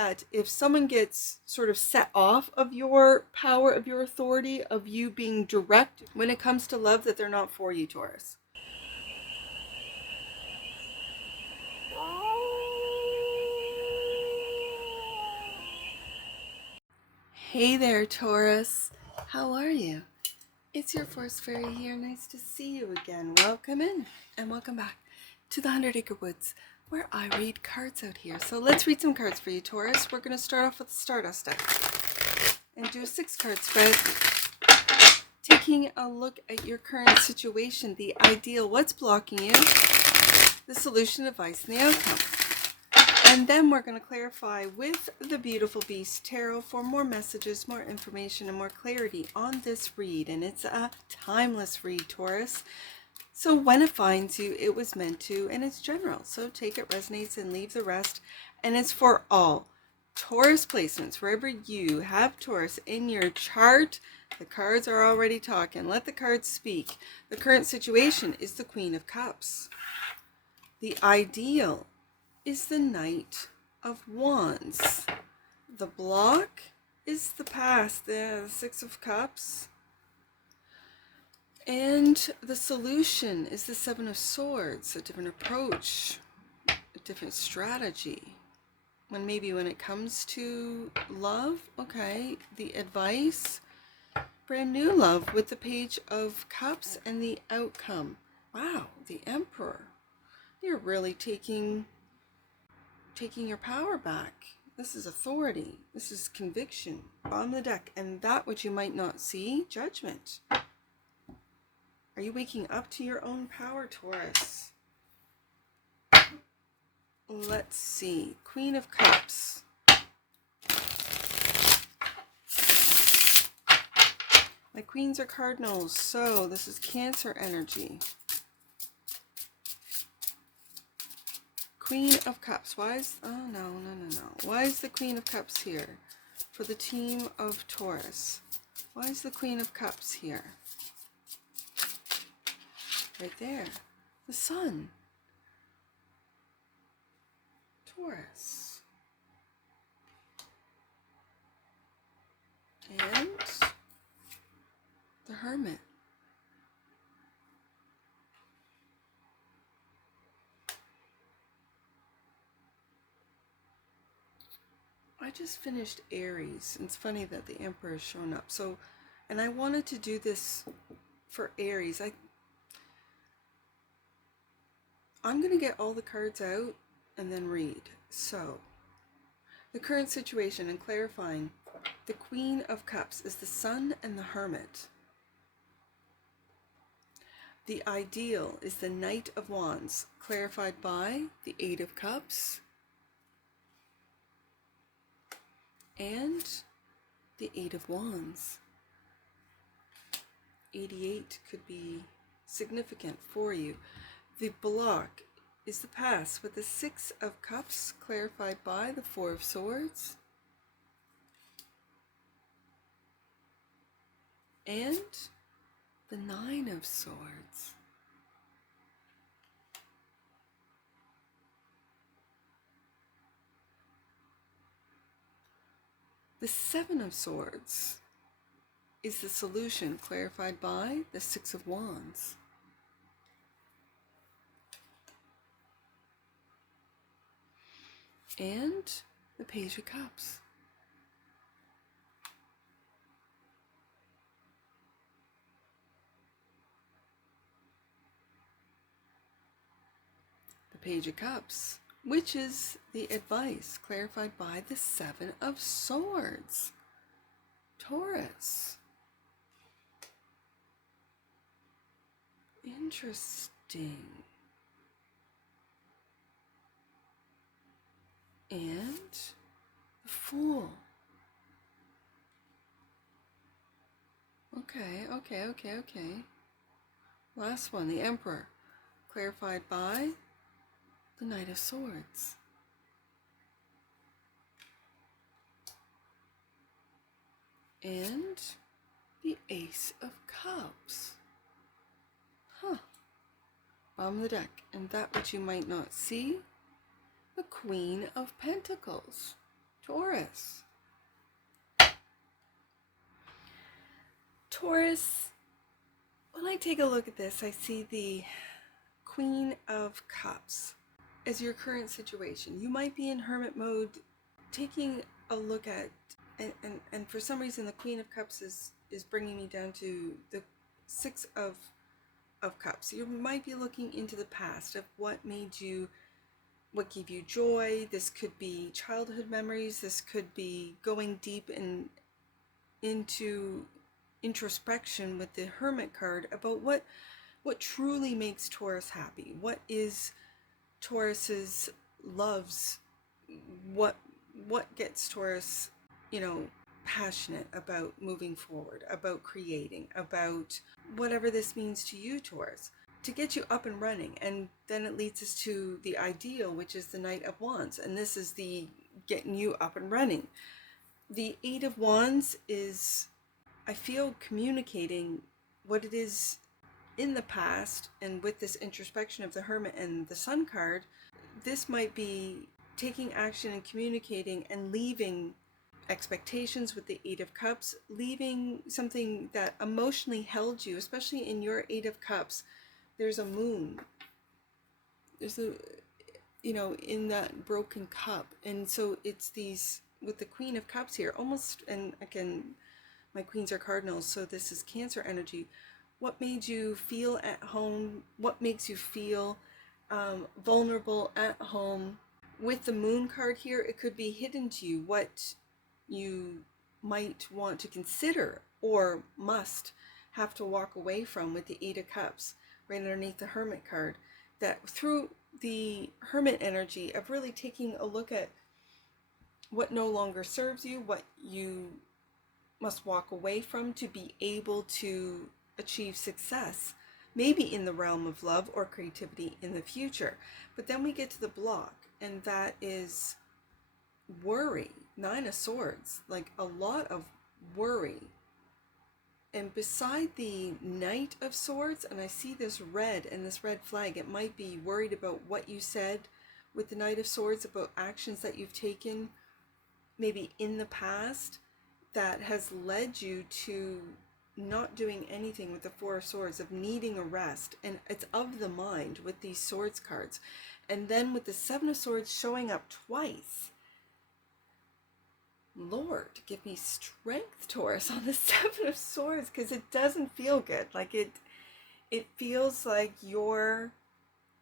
that if someone gets sort of set off of your power, of your authority, of you being direct when it comes to love, that they're not for you, Taurus. Hey there, Taurus. How are you? It's your Force Fairy here. Nice to see you again. Welcome in and welcome back to the 100 Acre Woods, where I read cards out here. So let's read some cards for you, Taurus. We're going to start off with the Stardust deck and do a 6-card spread, taking a look at your current situation, the ideal, what's blocking you, the solution, advice, and the outcome. And then we're going to clarify with the Beautiful Beast Tarot for more messages, more information, and more clarity on this read. And it's a timeless read, Taurus. So when it finds you, it was meant to, and it's general. So take it, resonates, and leave the rest. And it's for all Taurus placements. Wherever you have Taurus in your chart, the cards are already talking. Let the cards speak. The current situation is the Queen of Cups. The ideal is the Knight of Wands. The block is the past, the 6 of Cups. And the solution is the 7 of Swords, a different approach, a different strategy. When it comes to love, okay, the advice, brand new love with the Page of Cups and the outcome. Wow, the Emperor. You're really taking your power back. This is authority. This is conviction on the deck. And that which you might not see, judgment. Are you waking up to your own power, Taurus? Let's see. Queen of Cups. My queens are cardinals, so this is Cancer energy. Queen of Cups. Why is... Oh, no. Why is the Queen of Cups here for the team of Taurus? Why is the Queen of Cups here? Right there. The Sun. Taurus. And the Hermit. I just finished Aries. It's funny that the Emperor has shown up. So, and I wanted to do this for Aries. I'm going to get all the cards out and then read. So, the current situation and clarifying. The Queen of Cups is the Sun and the Hermit. The ideal is the Knight of Wands, clarified by the 8 of Cups and the 8 of Wands. 88 could be significant for you. The block is the past with the 6 of Cups, clarified by the 4 of Swords and the 9 of Swords. The 7 of Swords is the solution, clarified by the 6 of Wands. And the Page of Cups. The Page of Cups, which is the advice, clarified by the 7 of Swords. Taurus. Interesting. And the Fool. Okay. Last one, the Emperor, clarified by the Knight of Swords. And the Ace of Cups. Bottom of the deck. And that which you might not see, the Queen of Pentacles. Taurus. Taurus, when I take a look at this, I see the Queen of Cups as your current situation. You might be in hermit mode, taking a look at, and for some reason the Queen of Cups is bringing me down to the Six of Cups. You might be looking into the past of what made you, what gave you joy. This could be childhood memories. This could be going deep into introspection with the Hermit card about what truly makes Taurus happy. What is Taurus's loves? What gets Taurus, passionate about moving forward, about creating, about whatever this means to you, Taurus, to get you up and running. And then it leads us to the ideal, which is the Knight of Wands. And this is the getting you up and running. The Eight of Wands is, I feel, communicating what it is in the past. And with this introspection of the Hermit and the Sun card, this might be taking action and communicating and leaving expectations with the Eight of Cups, leaving something that emotionally held you, especially in your Eight of Cups. There's a moon. There's a, in that broken cup. And so it's these, with the Queen of Cups here, almost, and again, my queens are cardinals, so this is Cancer energy. What made you feel at home? What makes you feel vulnerable at home? With the Moon card here, it could be hidden to you what you might want to consider or must have to walk away from with the Eight of Cups right underneath the Hermit card. That through the Hermit energy of really taking a look at what no longer serves you, what you must walk away from to be able to achieve success, maybe in the realm of love or creativity in the future. But then we get to the block, and that is worry. Nine of Swords, like a lot of worry. And beside the Knight of Swords, and I see this red and this red flag, it might be worried about what you said with the Knight of Swords, about actions that you've taken maybe in the past that has led you to not doing anything with the Four of Swords, of needing a rest. And it's of the mind with these Swords cards. And then with the Seven of Swords showing up twice. Lord, give me strength, Taurus, on the Seven of Swords, because it doesn't feel good. Like it feels like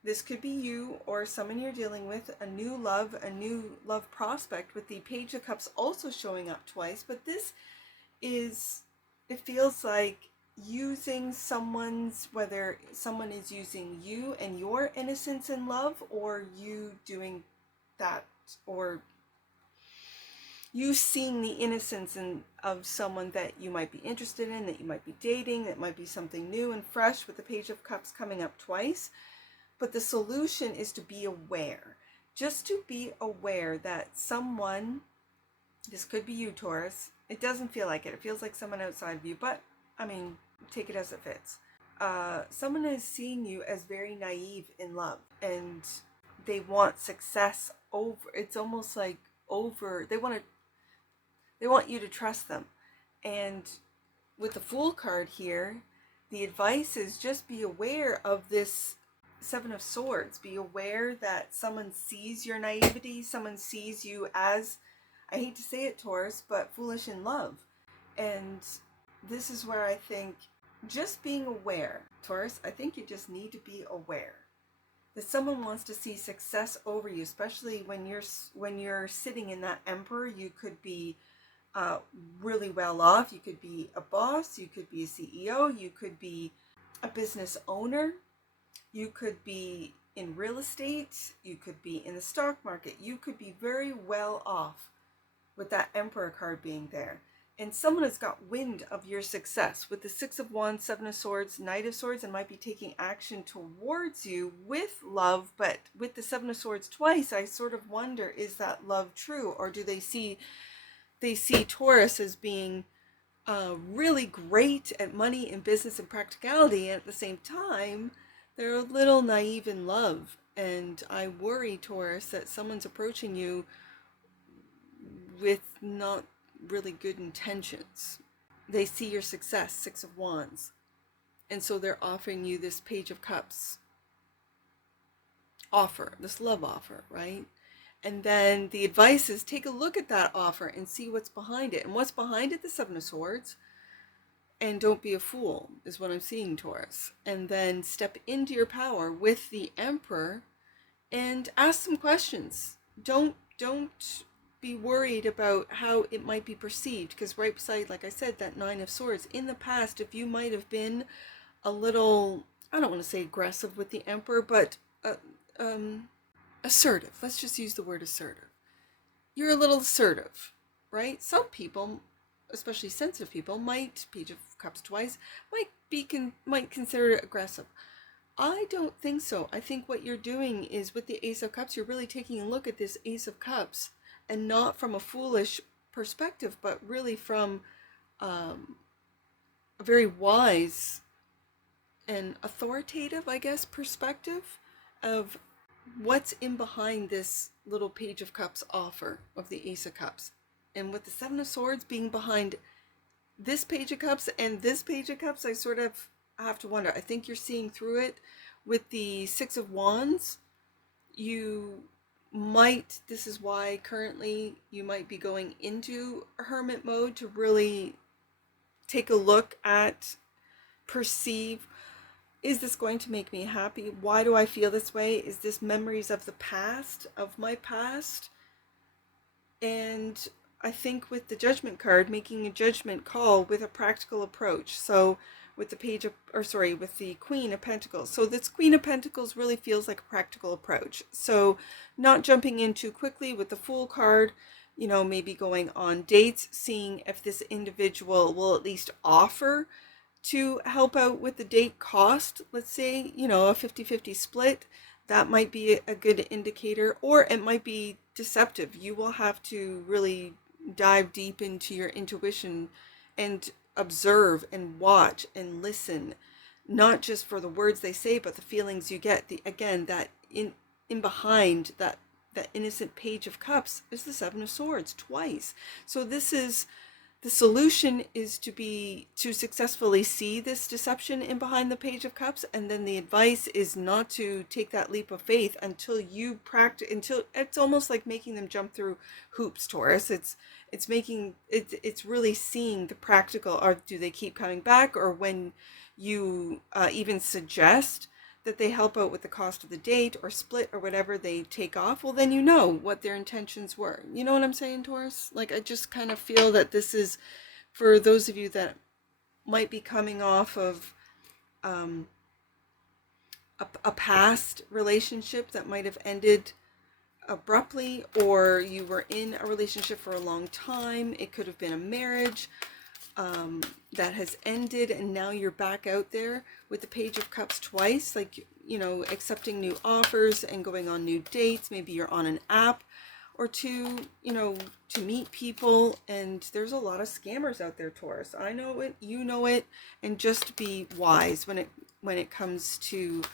this could be you or someone you're dealing with, a new love prospect, with the Page of Cups also showing up twice. But this is, it feels like using someone's, whether someone is using you and your innocence in love, or you doing that, or you seeing the innocence of someone that you might be interested in, that you might be dating, that might be something new and fresh, with the Page of Cups coming up twice. But the solution is to be aware. Just to be aware that someone, this could be you, Taurus. It doesn't feel like it. It feels like someone outside of you. But, I mean, take it as it fits. Someone is seeing you as very naive in love. And they want success over. It's almost like over. They want you to trust them. And with the Fool card here, the advice is just be aware of this Seven of Swords. Be aware that someone sees your naivety. Someone sees you as, I hate to say it, Taurus, but foolish in love. And this is where I think just being aware, Taurus, I think you just need to be aware that someone wants to see success over you, especially when you're sitting in that Emperor. You could be really well off. You could be a boss. You could be a CEO. You could be a business owner. You could be in real estate. You could be in the stock market. You could be very well off with that Emperor card being there. And someone has got wind of your success with the Six of Wands, Seven of Swords, Knight of Swords, and might be taking action towards you with love. But with the Seven of Swords twice, I sort of wonder, is that love true? Or do they see Taurus as being really great at money and business and practicality, and at the same time they're a little naive in love? And I worry, Taurus, that someone's approaching you with not really good intentions. They see your success, Six of Wands, and so they're offering you this Page of Cups offer, this love offer, right? And then the advice is take a look at that offer and see what's behind it. And what's behind it? The Seven of Swords. And don't be a fool is what I'm seeing, Taurus. And then step into your power with the Emperor and ask some questions. Don't be worried about how it might be perceived, because right beside, like I said, that Nine of Swords, in the past, if you might have been a little, I don't want to say aggressive with the Emperor, but assertive. Let's just use the word assertive. You're a little assertive, right? Some people, especially sensitive people, Page of Cups twice, might consider it aggressive. I don't think so. I think what you're doing is, with the Ace of Cups, you're really taking a look at this Ace of Cups, and not from a foolish perspective, but really from a very wise and authoritative, I guess, perspective of what's in behind this little Page of Cups offer of the Ace of Cups. And with the Seven of Swords being behind this Page of Cups and this Page of Cups, I sort of have to wonder. I think you're seeing through it. With the Six of Wands, this is why currently you might be going into a hermit mode to really take a look at, perceive, is this going to make me happy? Why do I feel this way? Is this memories of the past, of my past? And I think with the Judgment card, making a judgment call with a practical approach. So with the with the Queen of Pentacles. So this Queen of Pentacles really feels like a practical approach. So not jumping in too quickly with the Fool card, maybe going on dates, seeing if this individual will at least offer to help out with the date cost. Let's say, a 50-50 split. That might be a good indicator, or it might be deceptive. You will have to really dive deep into your intuition and observe and watch and listen, not just for the words they say, but the feelings you get. That in behind that innocent Page of Cups is the Seven of Swords twice. So this is the solution, is to successfully see this deception in behind the Page of Cups, and then the advice is not to take that leap of faith until you practice. Until it's almost like making them jump through hoops, Taurus. It's really seeing the practical. Or do they keep coming back? Or when you even suggest that they help out with the cost of the date or split or whatever, they take off, well, then you know what their intentions were. You know what I'm saying, Taurus? Like, I just kind of feel that this is for those of you that might be coming off of a past relationship that might have ended abruptly, or you were in a relationship for a long time. It could have been a marriage that has ended, and now you're back out there with the Page of Cups twice, like, accepting new offers and going on new dates. Maybe you're on an app or two, to meet people, and there's a lot of scammers out there, Taurus. I know it, you know it, and just be wise when it comes to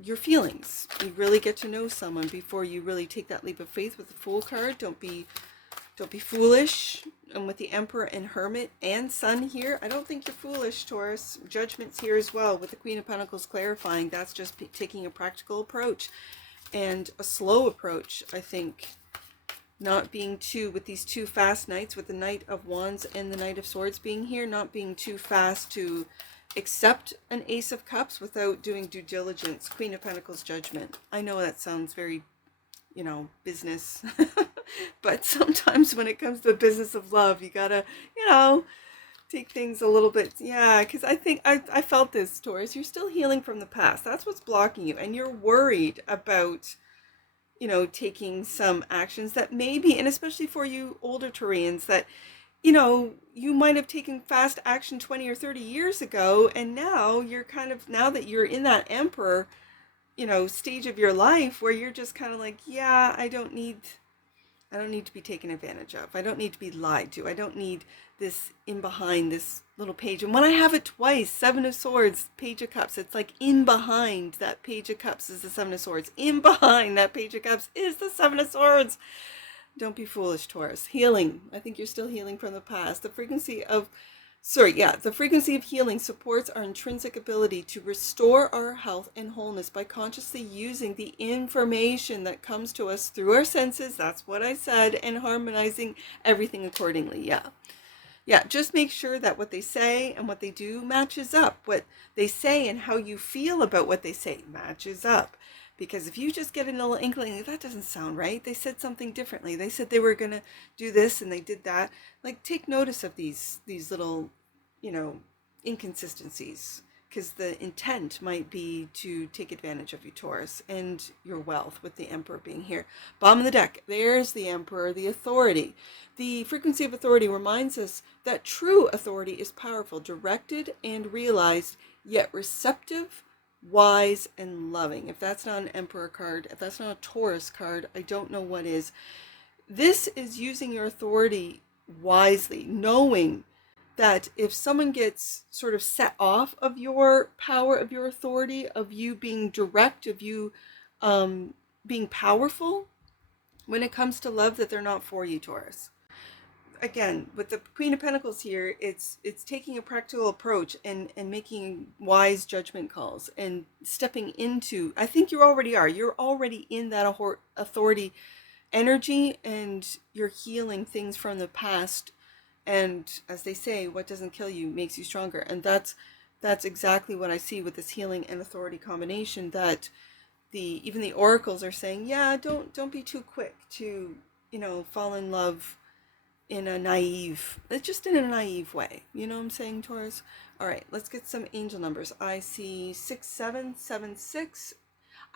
your feelings. You really get to know someone before you really take that leap of faith with the Fool card. Don't be foolish. And with the Emperor and Hermit and Sun here, I don't think you're foolish, Taurus. Judgment's here as well with the Queen of Pentacles clarifying. That's just taking a practical approach and a slow approach, I think. Not being with these two fast knights, with the Knight of Wands and the Knight of Swords being here, not being too fast to accept an Ace of Cups without doing due diligence. Queen of Pentacles, Judgment. I know that sounds very, business. But sometimes when it comes to the business of love, you gotta, take things a little bit. Yeah, because I think I felt this, Taurus. You're still healing from the past. That's what's blocking you. And you're worried about, taking some actions that maybe, and especially for you older Taurians, that, you might have taken fast action 20 or 30 years ago. And now now that you're in that Emperor, stage of your life where you're just kind of like, yeah, I don't need to be taken advantage of. I don't need to be lied to. I don't need this in behind this little page. And when I have it twice, Seven of Swords, Page of Cups, it's like in behind that Page of Cups is the Seven of Swords. In behind that Page of Cups is the Seven of Swords. Don't be foolish, Taurus. Healing. I think you're still healing from the past. The frequency of healing supports our intrinsic ability to restore our health and wholeness by consciously using the information that comes to us through our senses. That's what I said, and harmonizing everything accordingly. Yeah, just make sure that what they say and what they do matches up. What they say and how you feel about what they say matches up. Because if you just get a little inkling, that doesn't sound right. They said something differently. They said they were going to do this and they did that. Like, take notice of these little, inconsistencies. Because the intent might be to take advantage of you, Taurus, and your wealth, with the Emperor being here. Bottom of the deck, there's the Emperor, the authority. The frequency of authority reminds us that true authority is powerful, directed and realized, yet receptive, wise, and loving. If that's not an Emperor card, if that's not a Taurus card, I don't know what is. This is using your authority wisely, knowing that if someone gets sort of set off of your power, of your authority, of you being direct, of you being powerful, when it comes to love, that they're not for you, Taurus. Again, with the Queen of Pentacles here, it's taking a practical approach and making wise judgment calls and stepping into, I think you already are. You're already in that authority energy, and you're healing things from the past. And as they say, what doesn't kill you makes you stronger. And that's exactly what I see with this healing and authority combination, that even the oracles are saying, yeah, don't be too quick to, fall in love in a naive way. You know what I'm saying, Taurus? All right, let's get some angel numbers. I see 6776.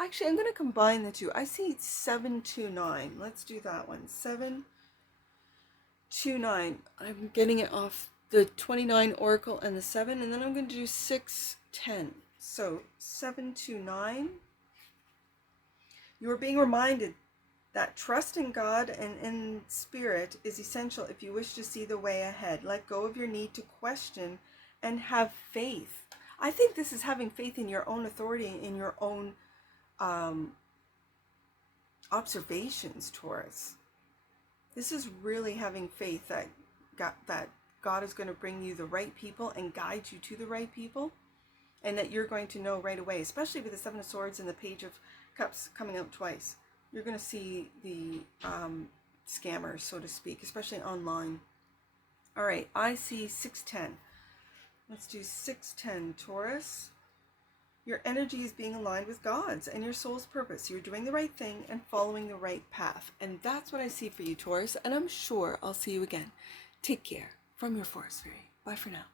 Actually, I'm going to combine the two. I see 729. Let's do that one. 729. I'm getting it off the 29 oracle and the 7, and then I'm going to do 610. So 729. You are being reminded that trust in God and in spirit is essential if you wish to see the way ahead. Let go of your need to question and have faith. I think this is having faith in your own authority, in your own observations, Taurus. This is really having faith that God is going to bring you the right people and guide you to the right people, and that you're going to know right away, especially with the Seven of Swords and the Page of Cups coming out twice. You're going to see the scammers, so to speak, especially online. All right, I see 610. Let's do 610, Taurus. Your energy is being aligned with God's and your soul's purpose. You're doing the right thing and following the right path. And that's what I see for you, Taurus. And I'm sure I'll see you again. Take care. From your Forest Fairy. Bye for now.